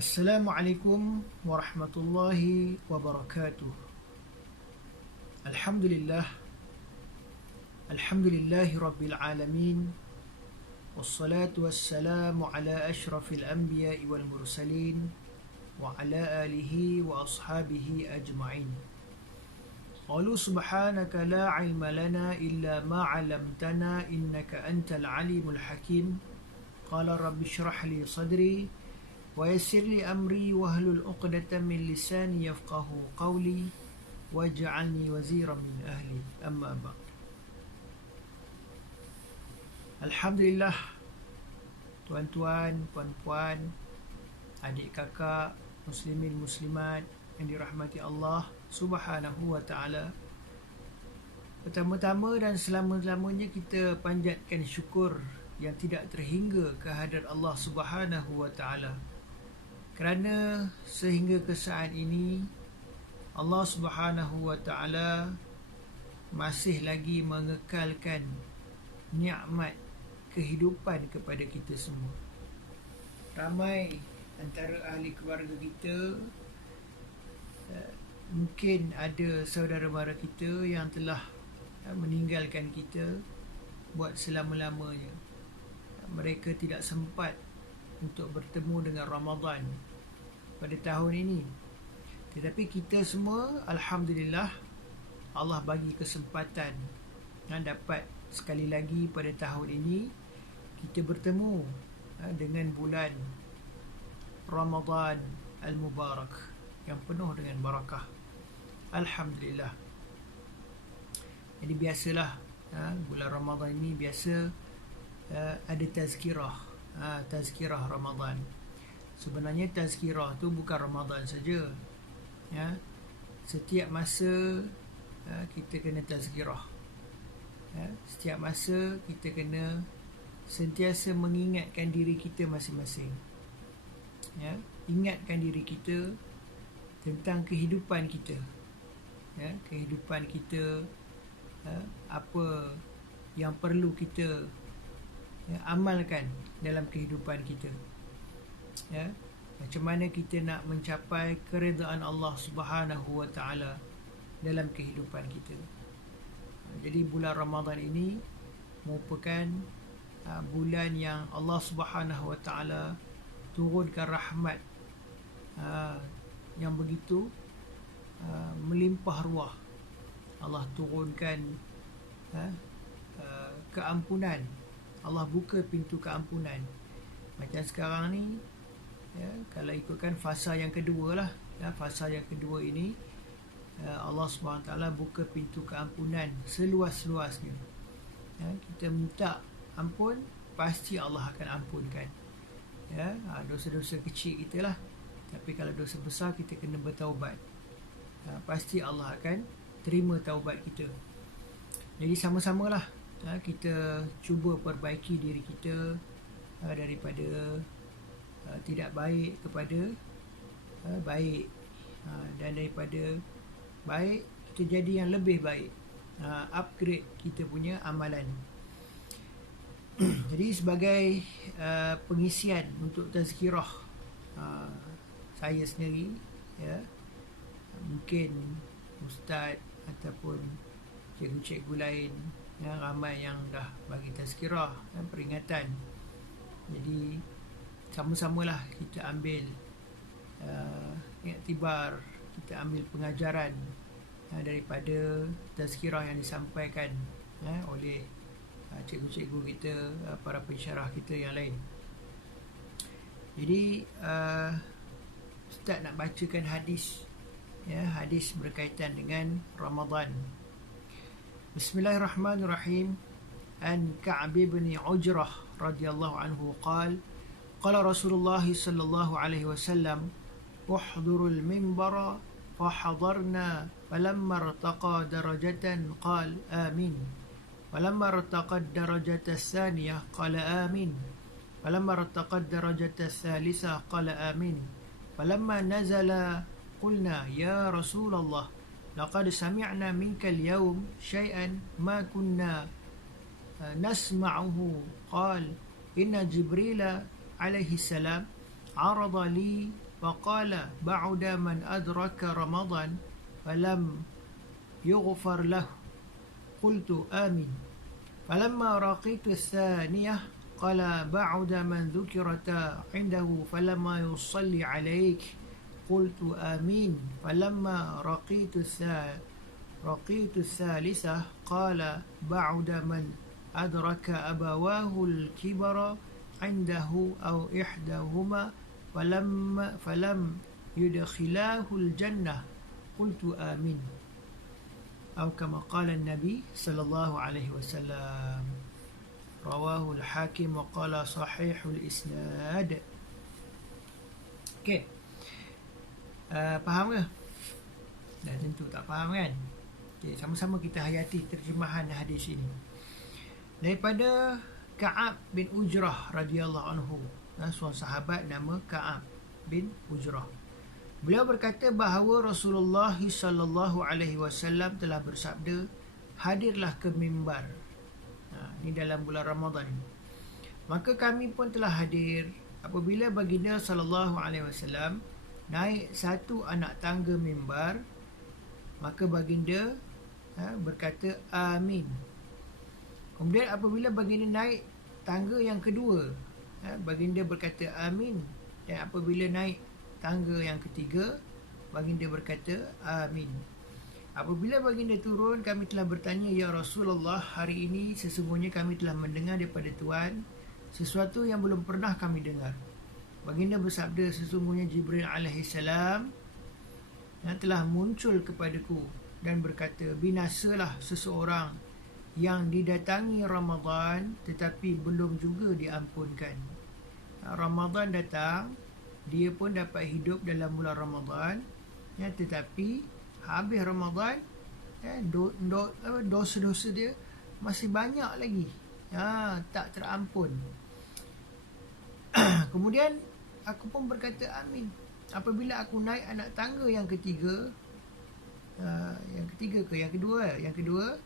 Assalamualaikum warahmatullahi wabarakatuh. Alhamdulillah, alhamdulillahi rabbil alamin. Wassalatu wassalamu ala ashrafil anbiya'i wal mursalin wa ala alihi wa ashabihi ajma'in. Qalu subhanaka la ilma lana illa ma 'allamtana innaka antal alimul hakim. Qala rabbi shrah li sadri wa yassir li amri wahlul 'uqdatam min lisani yafqahu qawli waj'alni waziran min ahli. Amma ba'd. Alhamdulillah, tuan-tuan, puan-puan, adik kakak, muslimin muslimat yang dirahmati Allah Subhanahu wa taala. Pertama-tama dan selama-lamanya kita panjatkan syukur yang tidak terhingga kehadrat Allah Subhanahu wa taala. Kerana sehingga ke saat ini Allah Subhanahu wa taala masih lagi mengekalkan nikmat kehidupan kepada kita semua. Ramai antara ahli keluarga kita, mungkin ada saudara mara kita yang telah meninggalkan kita buat selama-lamanya. Mereka tidak sempat untuk bertemu dengan Ramadan pada tahun ini. Tetapi kita semua, alhamdulillah, Allah bagi kesempatan dan dapat sekali lagi pada tahun ini kita bertemu dengan bulan Ramadan Al-Mubarak yang penuh dengan barakah. Alhamdulillah. Jadi biasalah bulan Ramadan ini biasa ada tazkirah Ramadan. Sebenarnya tazkirah tu bukan Ramadan saja. Setiap masa kita kena tazkirah. Setiap masa kita kena sentiasa mengingatkan diri kita masing-masing. Ingatkan diri kita tentang kehidupan kita. Kehidupan kita, apa yang perlu kita amalkan dalam kehidupan kita. Macam mana kita nak mencapai keredaan Allah Subhanahu wa taala dalam kehidupan kita. Jadi bulan Ramadan ini merupakan bulan yang Allah Subhanahu wa taala turunkan rahmat yang begitu melimpah ruah. Allah turunkan keampunan. Allah buka pintu keampunan. Macam sekarang ni, kalau ikutkan fasa yang kedua lah, fasa yang kedua ini Allah SWT buka pintu keampunan seluas-luasnya. Kita minta ampun, pasti Allah akan ampunkan. Dosa-dosa kecil kita lah, tapi kalau dosa besar kita kena bertaubat. Pasti Allah akan terima taubat kita. Jadi sama-samalah kita cuba perbaiki diri kita daripada tidak baik kepada baik, dan daripada baik kita jadi yang lebih baik. Upgrade kita punya amalan. Jadi sebagai pengisian untuk tazkirah saya sendiri, mungkin ustaz ataupun cikgu-cikgu lain, ramai yang dah bagi tazkirah dan peringatan. Jadi sama-samalah kita ambil iktibar, kita ambil pengajaran daripada tazkirah yang disampaikan oleh cikgu-cikgu kita, para pensyarah kita yang lain. Jadi ustaz nak bacakan hadis, hadis berkaitan dengan Ramadan. Bismillahirrahmanirrahim. An Ka'b bin Ujrah radhiyallahu anhu qala qala Rasulullah sallallahu alaihi wasallam uhdurul minbara fahadarna falamma irtaqa darajatan qala amin falamma irtaqa darajata tsaniyah qala amin falamma irtaqa darajata tsalitsah qala amin falamma nazala qulna ya Rasulullah laqad sami'na minka al-yawm shay'an ma kunna nasma'uhu qala inna Jibril alaihi salam عرض لي فقال بعد من أدرك رمضان فلم يغفر له قلت آمين فلما رقيت الثانية قال بعد من ذكرت عنده فلما يصلي عليك قلت آمين فلما رقيت الثالثة قال بعد من أدرك أبواه الكبر عنده أو إحداهما فلم يدخلاه الجنة قلت آمين أو كما قال النبي صلى الله عليه وسلم رواه الحاكم وقال صحيح الإسناد. Okay, faham ke? Dah tentu tak faham kan? Okay, sama-sama kita hayati terjemahan hadis ini. Daripada Ka'ab bin Ujrah radhiyallahu anhu, seorang sahabat nama Ka'ab bin Ujrah. Beliau berkata bahawa Rasulullah sallallahu alaihi wasallam telah bersabda, hadirlah ke mimbar. Ini dalam bulan Ramadan. Maka kami pun telah hadir apabila baginda sallallahu alaihi wasallam naik satu anak tangga mimbar, maka baginda berkata amin. Kemudian apabila baginda naik tangga yang kedua, baginda berkata amin, dan apabila naik tangga yang ketiga, baginda berkata amin. Apabila baginda turun, kami telah bertanya, ya Rasulullah, hari ini sesungguhnya kami telah mendengar daripada Tuhan sesuatu yang belum pernah kami dengar. Baginda bersabda, sesungguhnya Jibril alaihissalam telah muncul kepadaku dan berkata, binasalah seseorang yang didatangi Ramadan tetapi belum juga diampunkan. Ramadan datang, dia pun dapat hidup dalam bulan Ramadan, tetapi habis Ramadan, dosa-dosa dia masih banyak lagi, tak terampun. Kemudian aku pun berkata amin apabila aku naik anak tangga yang ketiga, yang kedua,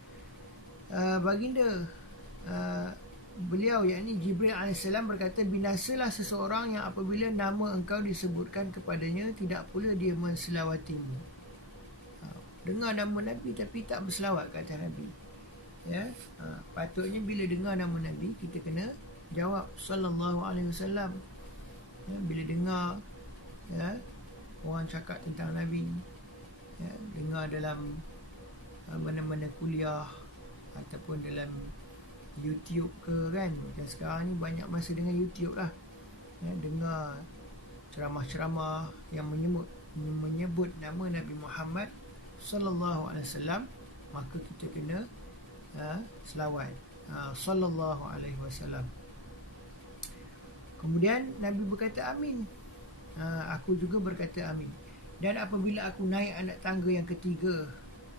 baginda beliau, yakni Jibril AS berkata, binasalah seseorang yang apabila nama engkau disebutkan kepadanya tidak pula dia menselawatimu. Dengar nama Nabi tapi tak berselawat ke atas Nabi. Patutnya bila dengar nama Nabi, kita kena jawab sallallahu alaihi wasallam. Bila dengar orang cakap tentang Nabi, dengar dalam mana-mana kuliah ataupun dalam YouTube ke kan, dan sekarang ni banyak masa dengan YouTube lah, dengar ceramah-ceramah yang menyebut nama Nabi Muhammad sallallahu alaihi wasallam, maka kita kena selawat sallallahu alaihi wasallam. Kemudian Nabi berkata amin, aku juga berkata amin. Dan apabila aku naik anak tangga yang ketiga,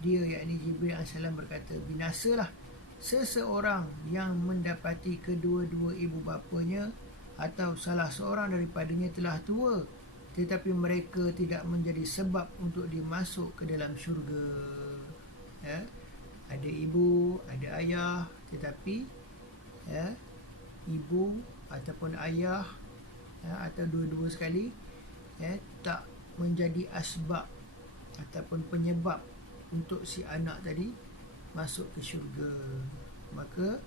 dia, yakni Jibril AS berkata, binasalah seseorang yang mendapati kedua-dua ibu bapanya atau salah seorang daripadanya telah tua, tetapi mereka tidak menjadi sebab untuk dimasuk ke dalam syurga. Ada ibu, ada ayah, tetapi ibu ataupun ayah atau dua-dua sekali tak menjadi asbab ataupun penyebab untuk si anak tadi masuk ke syurga. Maka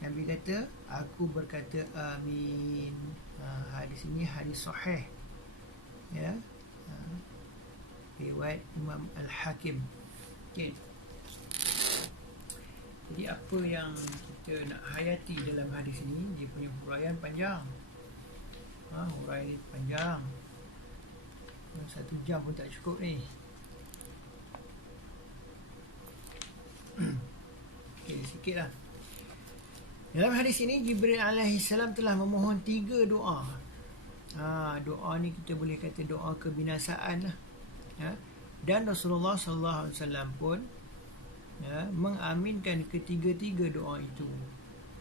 Nabi kata, aku berkata amin. Hadis ini hadis sahih, riwayat Imam Al-Hakim. Okay. Jadi apa yang kita nak hayati dalam hadis ini, dia punya huraian panjang. Huraian ni panjang, 1 jam pun tak cukup ni. Okay, sikit lah. Dalam hadis ini, Jibril alaihissalam telah memohon 3 doa. Doa ni kita boleh kata doa kebinasaan lah. Dan Rasulullah sallallahu alaihi wasallam pun mengaminkan ketiga-tiga doa itu.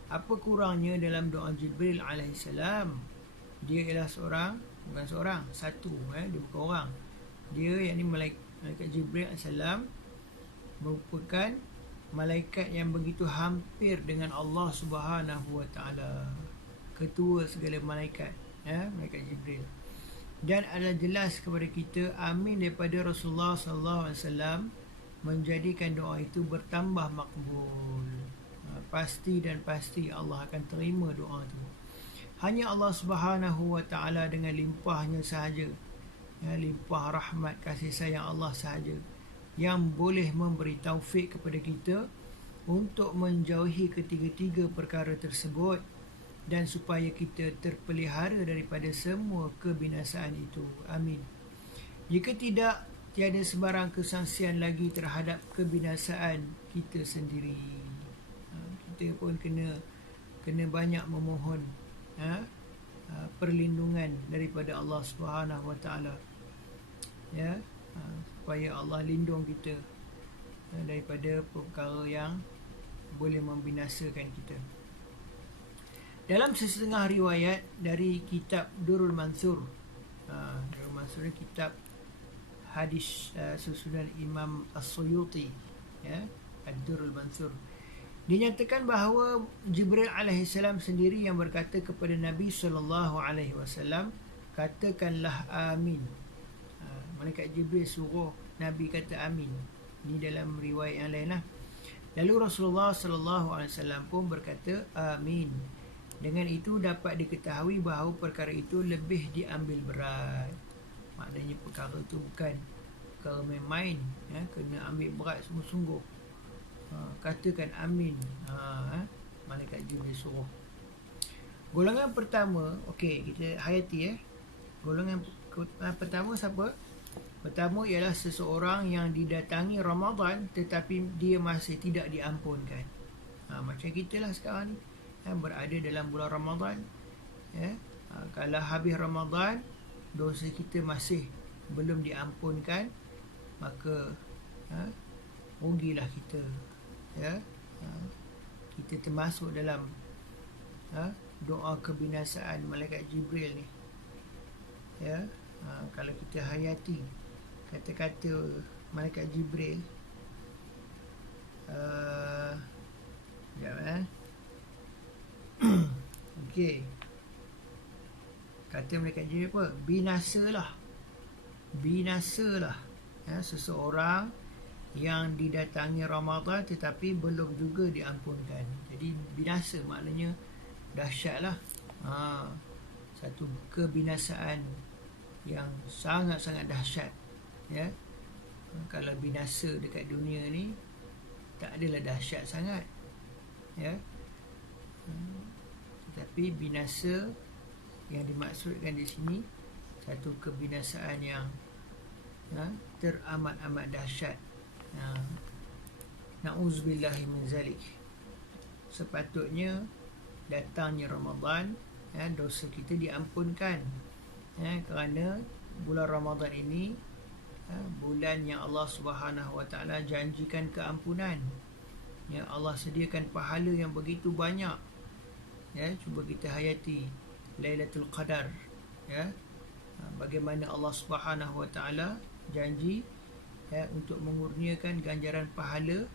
Apa kurangnya dalam doa Jibril alaihissalam? Dia ialah satu, dia bukan orang. Dia, yakni malaikat Jibril alaihissalam, merupakan malaikat yang begitu hampir dengan Allah Subhanahu wa taala, ketua segala malaikat, malaikat Jibril. Dan adalah jelas kepada kita amin daripada Rasulullah sallallahu alaihi wasallam menjadikan doa itu bertambah makbul. Pasti dan pasti Allah akan terima doa itu. Hanya Allah Subhanahu wa taala dengan limpahnya sahaja, limpah rahmat kasih sayang Allah sahaja yang boleh memberi taufik kepada kita untuk menjauhi ketiga-tiga perkara tersebut dan supaya kita terpelihara daripada semua kebinasaan itu. Amin. Jika tidak, tiada sebarang kesangsian lagi terhadap kebinasaan kita sendiri. Kita pun kena banyak memohon perlindungan daripada Allah Subhanahu Wa Taala, supaya Allah lindung kita daripada perkara yang boleh membinasakan kita. Dalam sesetengah riwayat dari kitab Durrul Mansur, Durrul Mansur ni kitab hadis susunan Imam As-Suyuti, Ad-Durrul Mansur, dinyatakan bahawa Jibril alaihissalam sendiri yang berkata kepada Nabi SAW, katakanlah amin. Malaikat Jibril suruh Nabi kata amin. Ini dalam riwayat yang lain lah. Lalu Rasulullah SAW pun berkata amin. Dengan itu dapat diketahui bahawa perkara itu lebih diambil berat. Maknanya perkara itu bukan perkara main-main, kena ambil berat sungguh-sungguh. Katakan amin. Malaikat Jibril suruh. Golongan pertama, okey, kita hayati. Golongan pertama siapa? Pertama ialah seseorang yang didatangi Ramadan tetapi dia masih tidak diampunkan. Macam kita lah sekarang ni, berada dalam bulan Ramadan, kalau habis Ramadan dosa kita masih belum diampunkan, maka rugilah kita. Kita termasuk dalam doa kebinasaan malaikat Jibril ni. Kalau kita hayati kata-kata malaikat Jibril, sekejap. Okey, kata malaikat Jibril apa? Binasalah seseorang yang didatangi Ramadan tetapi belum juga diampunkan. Jadi binasa maknanya dahsyatlah. Satu kebinasaan yang sangat-sangat dahsyat. Kalau binasa dekat dunia ni tak adalah dahsyat sangat, tetapi binasa yang dimaksudkan di sini satu kebinasaan yang teramat-amat dahsyat. Na'udzubillahi min zalik. Sepatutnya datangnya Ramadan, dosa kita diampunkan, kerana bulan Ramadan ini bulan yang Allah Subhanahu Wa Taala janjikan keampunan. Allah sediakan pahala yang begitu banyak. Cuba kita hayati Lailatul Qadar, bagaimana Allah Subhanahu Wa Taala janji untuk mengurniakan ganjaran pahala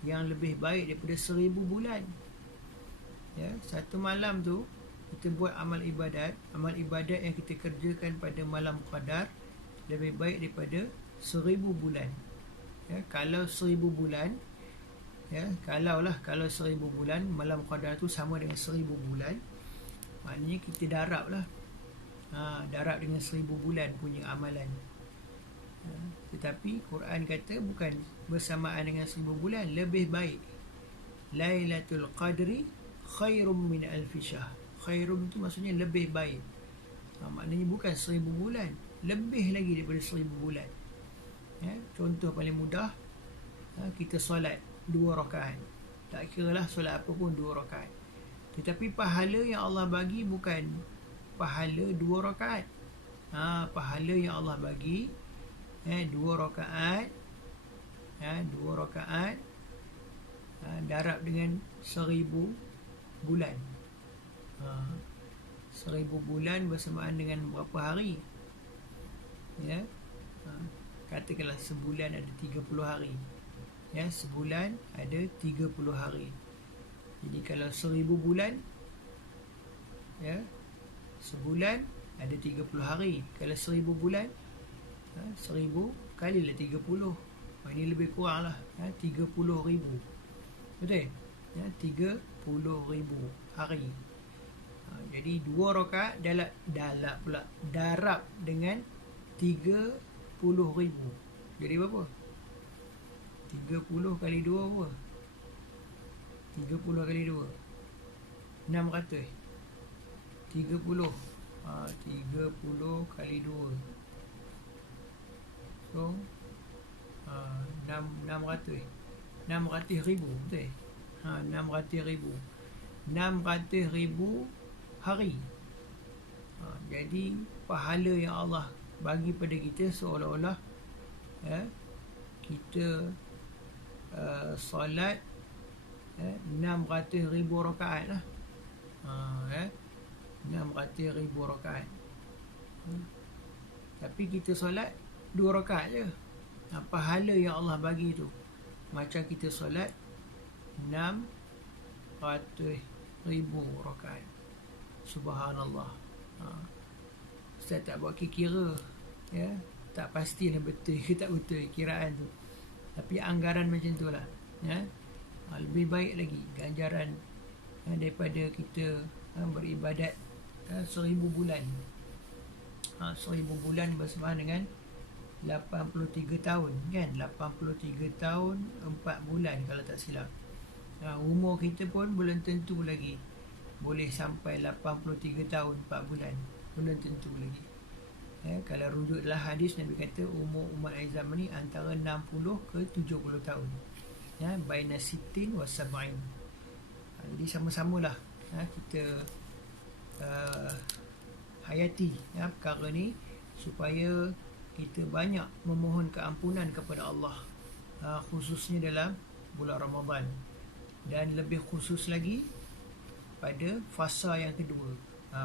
yang lebih baik daripada 1000 bulan. Satu malam tu kita buat amal ibadat yang kita kerjakan pada malam Qadar lebih baik daripada 1000 bulan. Kalau 1000 bulan, kalau 1000 bulan malam Qadar tu sama dengan 1000 bulan, maknanya kita darab lah. Darab dengan 1000 bulan punya amalan. Tetapi Quran kata bukan bersamaan dengan 1000 bulan, lebih baik. Lailatul Qadri khairum min alfi syahr. Khairum tu maksudnya lebih baik. Maknanya bukan 1000 bulan, lebih lagi daripada 1000 bulan. Contoh paling mudah, kita solat 2 rakaat. Tak kira lah solat apa pun 2 rakaat. Tetapi pahala yang Allah bagi bukan pahala 2 rakaat. Pahala yang Allah bagi 2 rakaat, 2 rakaat darab dengan 1000 bulan. 1000 bulan bersamaan dengan berapa hari? Katakanlah sebulan ada 30 hari. Sebulan ada 30 hari. Jadi kalau 1000 bulan, sebulan ada 30 hari. Kalau 1000 bulan, 1000 kali lah 30. Ini lebih kurang lah, 30,000. Betul? 30,000 hari. Jadi 2 rakaat darab dengan 30,000. Jadi berapa? 30 kali 2 apa? 30 kali 2 600. 30 30 kali 2, so 600 ribu, betul? 600 ribu 600 ribu hari. Jadi pahala yang Allah bagi pada kita seolah-olah kita solat 600 ribu rakaat lah. 600 ribu rakaat. Tapi kita solat 2 rakaat je. Pahala yang Allah bagi tu macam kita solat 600 ribu rakaat. Subhanallah. Ustaz tak buat kira, tak pastilah betul ke tak betul kiraan tu. Tapi anggaran macam tu lah. Lebih baik lagi ganjaran daripada kita beribadat 1000 bulan. 1000 bulan bersama dengan 83 tahun, kan? 83 tahun 4 bulan kalau tak silap. Umur kita pun belum tentu lagi boleh sampai 83 tahun 4 bulan. Belum tentu lagi. Kalau rujuk dalam hadis, Nabi kata umur umat akhir zaman ni antara 60 ke 70 tahun. Baina sittin wa sab'in. Jadi sama-samalah kita hayati perkara ni supaya kita banyak memohon keampunan kepada Allah, khususnya dalam bulan Ramadan, dan lebih khusus lagi pada fasa yang kedua.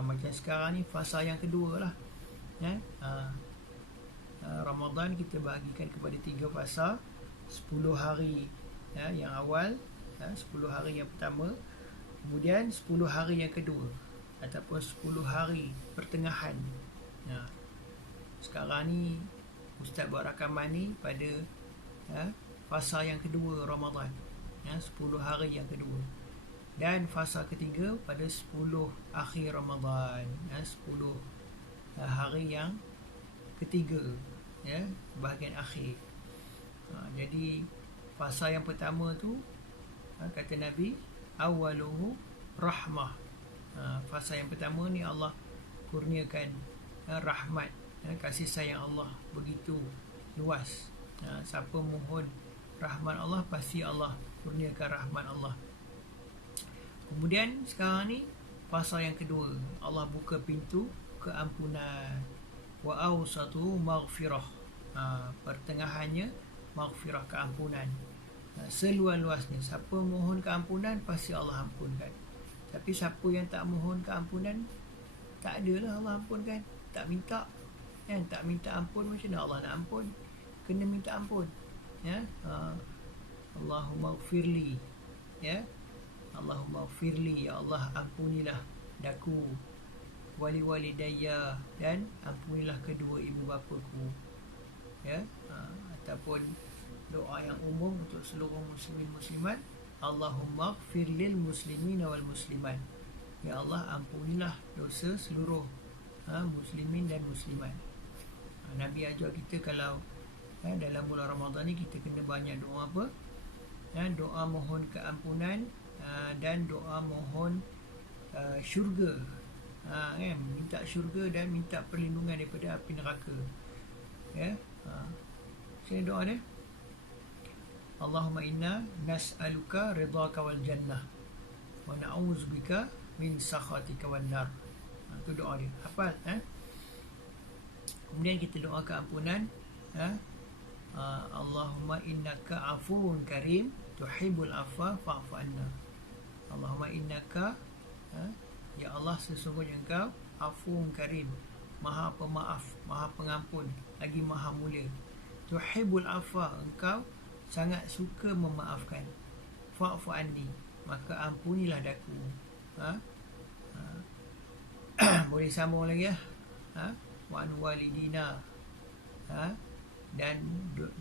Macam sekarang ni fasa yang kedua lah. Ramadan kita bahagikan kepada 3 fasa. 10 hari yang awal, 10 hari yang pertama, kemudian 10 hari yang kedua, ataupun 10 hari pertengahan. Sekarang ni Ustaz buat rakaman ni pada fasa yang kedua Ramadan, 10 hari yang kedua, dan fasa ketiga pada 10 akhir Ramadan, 10 hari yang ketiga, bahagian akhir. Jadi fasa yang pertama tu kata Nabi awaluhu rahmah. Fasa yang pertama ni Allah kurniakan rahmat, kasih sayang Allah begitu luas. Siapa mohon rahmat Allah, pasti Allah kurniakan rahmat Allah. Kemudian sekarang ni fasa yang kedua, Allah buka pintu keampunan. Wa awsatu maghfirah. Pertengahannya maghfirah, keampunan. Seluas-luasnya, siapa mohon keampunan pasti Allah ampunkan. Tapi siapa yang tak mohon keampunan, tak adalah Allah ampunkan. Tak minta, tak minta ampun, macam mana Allah nak ampun? Kena minta ampun. Allahumma gfirli, Allahumma gfirli, ya Allah ampunilah daku, wali-walidayya, dan ampunilah kedua ibu bapaku. Ataupun doa yang umum untuk seluruh muslimin muslimat, Allahumma gfir lil muslimin wal muslimat, ya Allah ampunilah dosa seluruh muslimin dan muslimat. Nabi ajar kita kalau dalam bulan Ramadan ni kita kena banyak doa apa? Doa mohon keampunan, dan doa mohon syurga, minta syurga dan minta perlindungan daripada api neraka. Sini doa dia, Allahumma inna nas'aluka ridhaka wal jannah wa na'udzubika min sakhatika wan nar. Itu doa dia, hafal. Kemudian kita doa keampunan, Allahumma innaka afuwun karim tuhibbul afwa fa'fu anna. Allahumma innaka, ya Allah sesungguhnya engkau afuwun karim, maha pemaaf, maha pengampun, lagi maha mulia. Tuhibbul afwa, engkau sangat suka memaafkan. Fa'fu anni, maka ampunilah daku. Boleh sambung lagi ya. wa an walidina, dan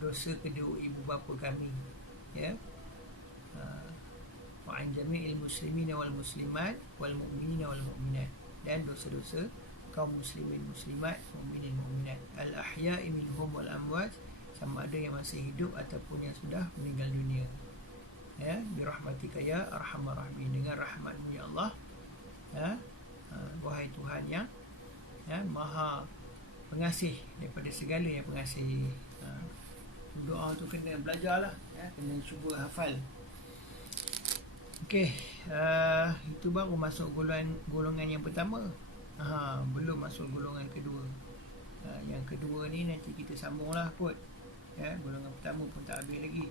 dosa kedua ibu bapa kami, ya. Wa an jami'il muslimina wal muslimat wal mu'minina wal mu'minat, dan dosa-dosa kaum muslimin muslimat, mukminin mukminat, al ahya'i minhum wal amwat, sama ada yang masih hidup ataupun yang sudah meninggal dunia, ya. Bi rahmatika ya arhamar rahimin, dengan rahmat-Mu ya Allah, wahai Tuhan yang maha pengasih daripada segala yang pengasih. Doa tu kena belajarlah, kena cuba hafal. Okey, itu baru masuk golongan yang pertama. Belum masuk golongan kedua. Yang kedua ni nanti kita sambunglah kot. Golongan pertama pun tak habis lagi.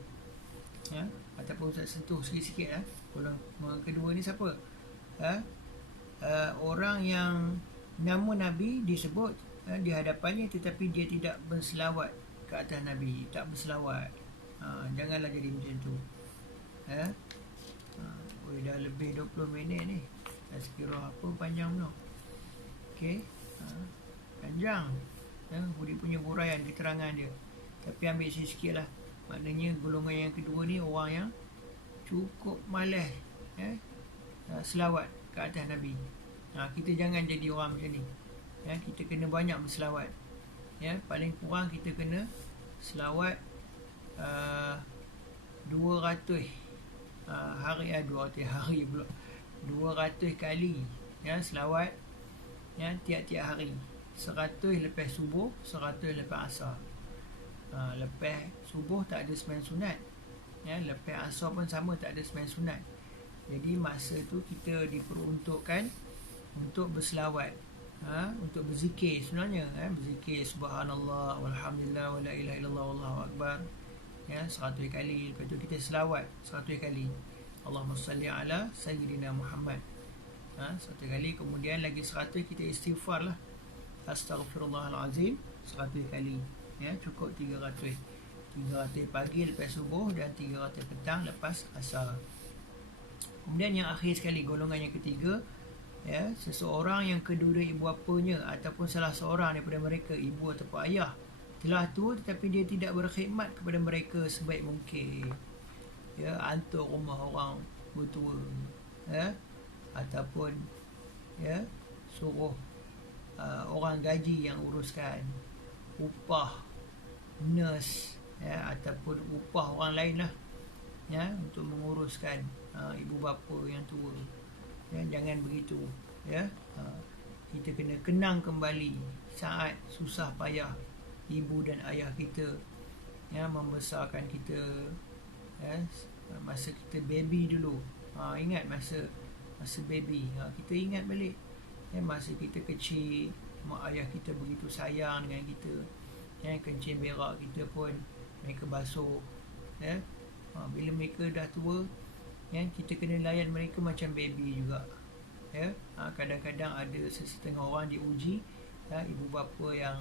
Ataupun Ustaz sentuh sikit-sikit lah. Golongan kedua ni siapa? Orang yang nama Nabi disebut di hadapannya, tetapi dia tidak berselawat ke atas Nabi, tak berselawat. Janganlah jadi macam tu. Dah lebih 20 minit ni. Tazkirah apa panjang tu. Okey. Panjang. Dia punya huraian, keterangan dia. Tapi ambil sikit lah. Maknanya golongan yang kedua ni orang yang cukup malas selawat ke atas Nabi. Kita jangan jadi orang macam ni. Kita kena banyak berselawat. Paling kurang kita kena selawat 200 hari, 200 hari pula, 200 kali selawat tiap-tiap hari. 100 lepas subuh, 100 lepas asar. Lepas subuh tak ada sembahyang sunat, lepas asar pun sama, tak ada sembahyang sunat. Jadi masa tu kita diperuntukkan untuk berselawat, untuk berzikir sebenarnya, berzikir subhanallah walhamdulillah wala ilaha illallah wallahu akbar, 100 kali. Lepas tu kita selawat 100 kali, Allahumma salli ala sayyidina Muhammad, 100 kali. Kemudian lagi 100 kita istighfar lah, astaghfirullahalazim 100 kali, cukup 300 pagi lepas subuh dan 300 petang lepas asar. Kemudian yang akhir sekali, golongan yang ketiga, seseorang yang kedua ibu bapanya ataupun salah seorang daripada mereka, ibu ataupun ayah, telah tua tetapi dia tidak berkhidmat kepada mereka sebaik mungkin, hantar rumah orang bertua, ataupun suruh orang gaji yang uruskan, upah nurse, ataupun upah orang lain lah, untuk menguruskan ibu bapa yang tua. Jangan begitu, kita kena kenang kembali saat susah payah ibu dan ayah kita membesarkan kita, masa kita baby dulu. Ingat masa baby, kita ingat balik, masa kita kecil, mak ayah kita begitu sayang dengan kita, kencing berak kita pun mereka basuh. Bila mereka dah tua, kita kena layan mereka macam baby juga. Kadang-kadang ada sesetengah orang diuji, ibu bapa yang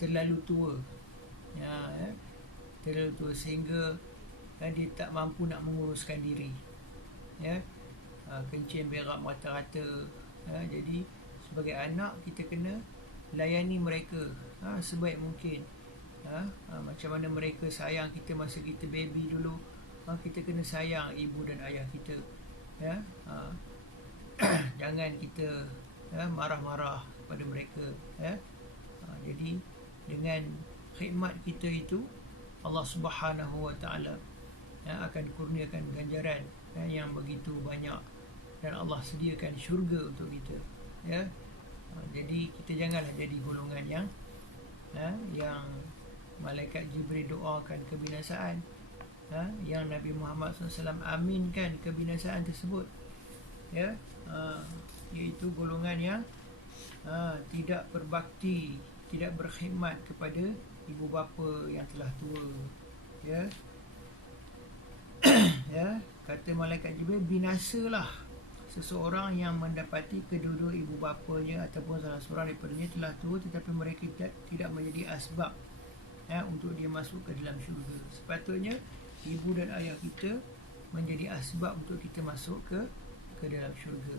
terlalu tua, terlalu tua sehingga dia tak mampu nak menguruskan diri, kencing berak rata-rata. Jadi sebagai anak kita kena layani mereka sebaik mungkin. Macam mana mereka sayang kita masa kita baby dulu, kita kena sayang ibu dan ayah kita. Jangan kita marah-marah pada mereka. Jadi dengan khidmat kita itu, Allah Subhanahu Wa Taala akan kurniakan ganjaran yang begitu banyak, dan Allah sediakan syurga untuk kita. Jadi kita janganlah jadi golongan yang malaikat Jibril doakan kebinasaan, yang Nabi Muhammad SAW aminkan kebinasaan tersebut, iaitu golongan yang tidak berbakti, tidak berkhidmat kepada ibu bapa yang telah tua. Kata malaikat Jibril, binasalah seseorang yang mendapati kedua-dua ibu bapanya ataupun salah seorang daripadanya telah tua tetapi mereka tidak menjadi asbab untuk dia masuk ke dalam syurga. Sepatutnya ibu dan ayah kita menjadi asbab untuk kita masuk ke dalam syurga.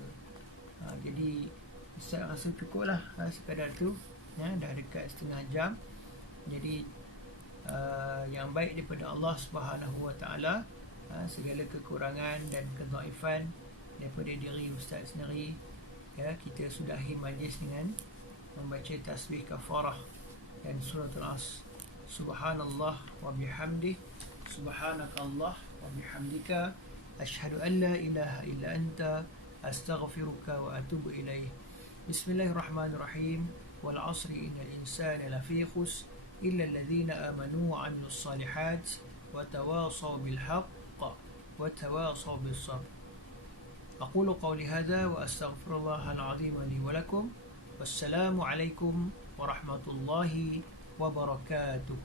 Jadi Ustaz rasa cukup lah sekadar tu, dah dekat setengah jam. Jadi yang baik daripada Allah Subhanahu Wa Taala, segala kekurangan dan kedhaifan daripada diri Ustaz sendiri, kita sudahi majlis dengan membaca tasbih kafarah dan suratul As. Subhanallah wa bihamdih, subhanakallah wa bihamdika, asyhadu an la ilaha illa anta, astaghfiruka wa atubu ilaih. Bismillahirrahmanirrahim. Wal 'asri innal insana lafi khusr illa alladhina amanu wa 'amilus salihat wa tawasaw bil haqq wa tawasaw bis sabr. أقول قولي هذا وأستغفر الله العظيم لي ولكم. والسلام عليكم ورحمة الله وبركاته.